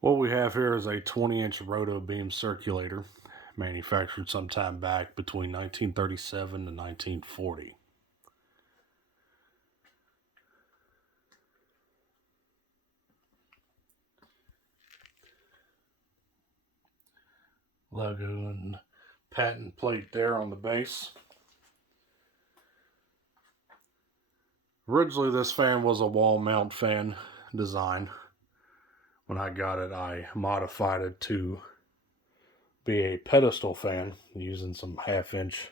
What we have here is a 20-inch Roto-Beam circulator manufactured sometime back between 1937 and 1940. Logo and patent plate there on the base. Originally, this fan was a wall mount fan design. When I got it, I modified it to be a pedestal fan using some 1/2-inch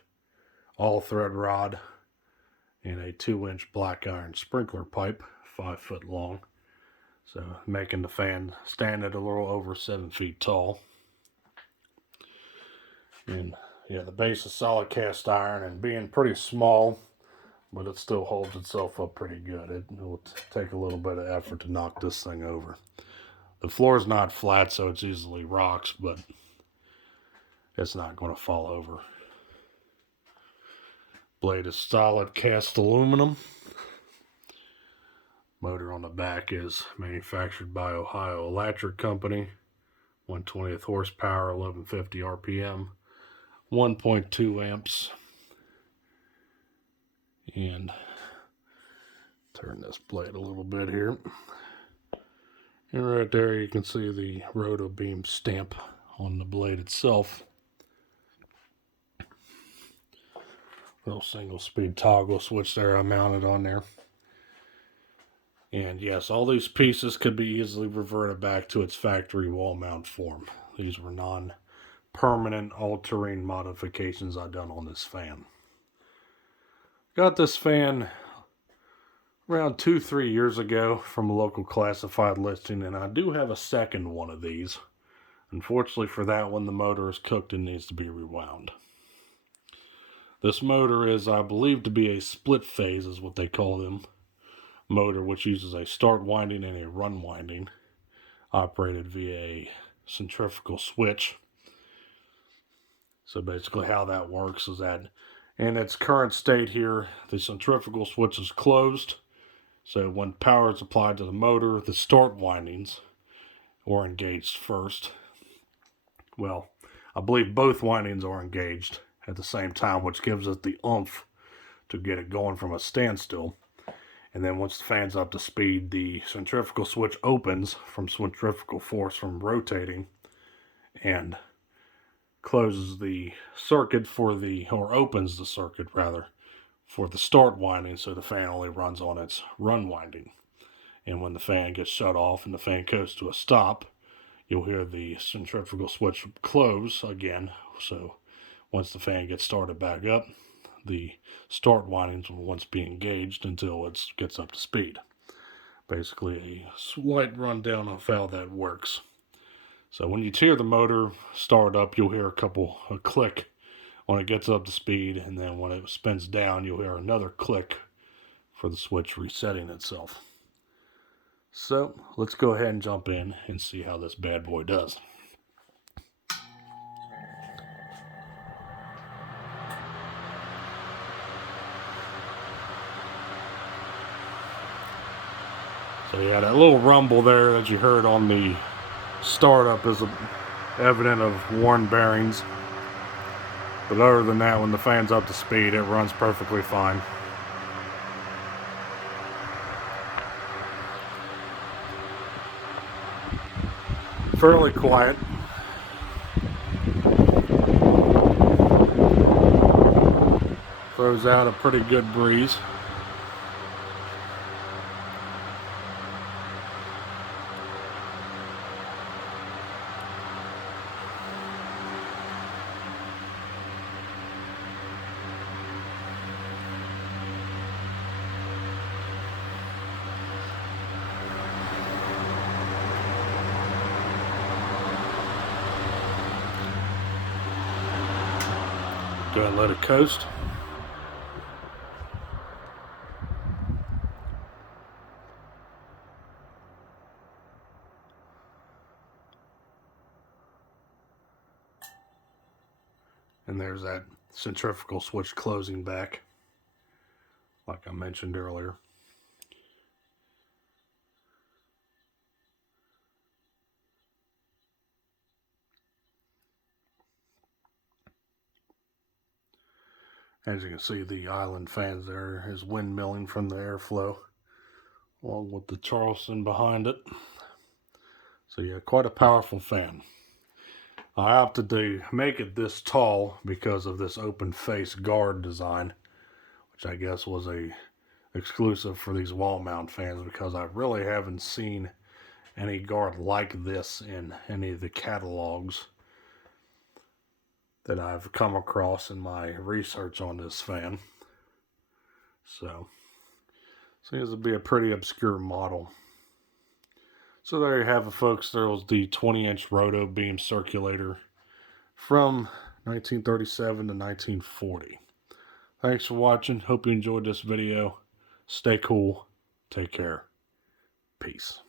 all thread rod and a 2-inch black iron sprinkler pipe, 5 foot long. So making the fan stand at a little over 7 feet tall. And yeah, the base is solid cast iron and being pretty small, but it still holds itself up pretty good. It will take a little bit of effort to knock this thing over. The floor is not flat, so it's easily rocks, but it's not going to fall over. Blade is solid cast aluminum. Motor on the back is manufactured by Ohio Electric Company. 1/20th horsepower, 1150 RPM, 1.2 amps. And turn this blade a little bit here. And right there you can see the Roto-Beam stamp on the blade itself. Little single speed toggle switch there I mounted on there. And yes, all these pieces could be easily reverted back to its factory wall mount form. These were non-permanent altering modifications I done on this fan. Got this fan around 2-3 years ago from a local classified listing, and I do have a second one of these. Unfortunately for that one, the motor is cooked and needs to be rewound. This motor is, I believe, to be a split phase, is what they call them, motor, which uses a start winding and a run winding, operated via a centrifugal switch. So basically how that works is that in its current state here, the centrifugal switch is closed. So when power is applied to the motor, the start windings are engaged first. Well, I believe both windings are engaged at the same time, which gives it the oomph to get it going from a standstill. And then once the fan's up to speed, the centrifugal switch opens from centrifugal force from rotating and closes the circuit or opens the circuit rather, for the start winding, so the fan only runs on its run winding. And when the fan gets shut off and the fan goes to a stop, you'll hear the centrifugal switch close again. So once the fan gets started back up, the start windings will once be engaged until it gets up to speed. Basically a slight rundown of how that works. So when you hear the motor start up, you'll hear a click when it gets up to speed, and then when it spins down, you'll hear another click for the switch resetting itself. So let's go ahead and jump in and see how this bad boy does. So yeah, that little rumble there that you heard on the startup is evident of worn bearings. But other than that, when the fan's up to speed, it runs perfectly fine. Fairly quiet. Throws out a pretty good breeze. Go ahead and let it coast. And there's that centrifugal switch closing back, like I mentioned earlier. As you can see, the island fans there is windmilling from the airflow, along with the Charleston behind it. So yeah, quite a powerful fan. I opted to make it this tall because of this open face guard design, which I guess was a exclusive for these wall mount fans, because I really haven't seen any guard like this in any of the catalogs that I've come across in my research on this fan. So, seems to be a pretty obscure model. So there you have it, folks. There was the 20-inch Roto-Beam Circulator from 1937 to 1940. Thanks for watching. Hope you enjoyed this video. Stay cool. Take care. Peace.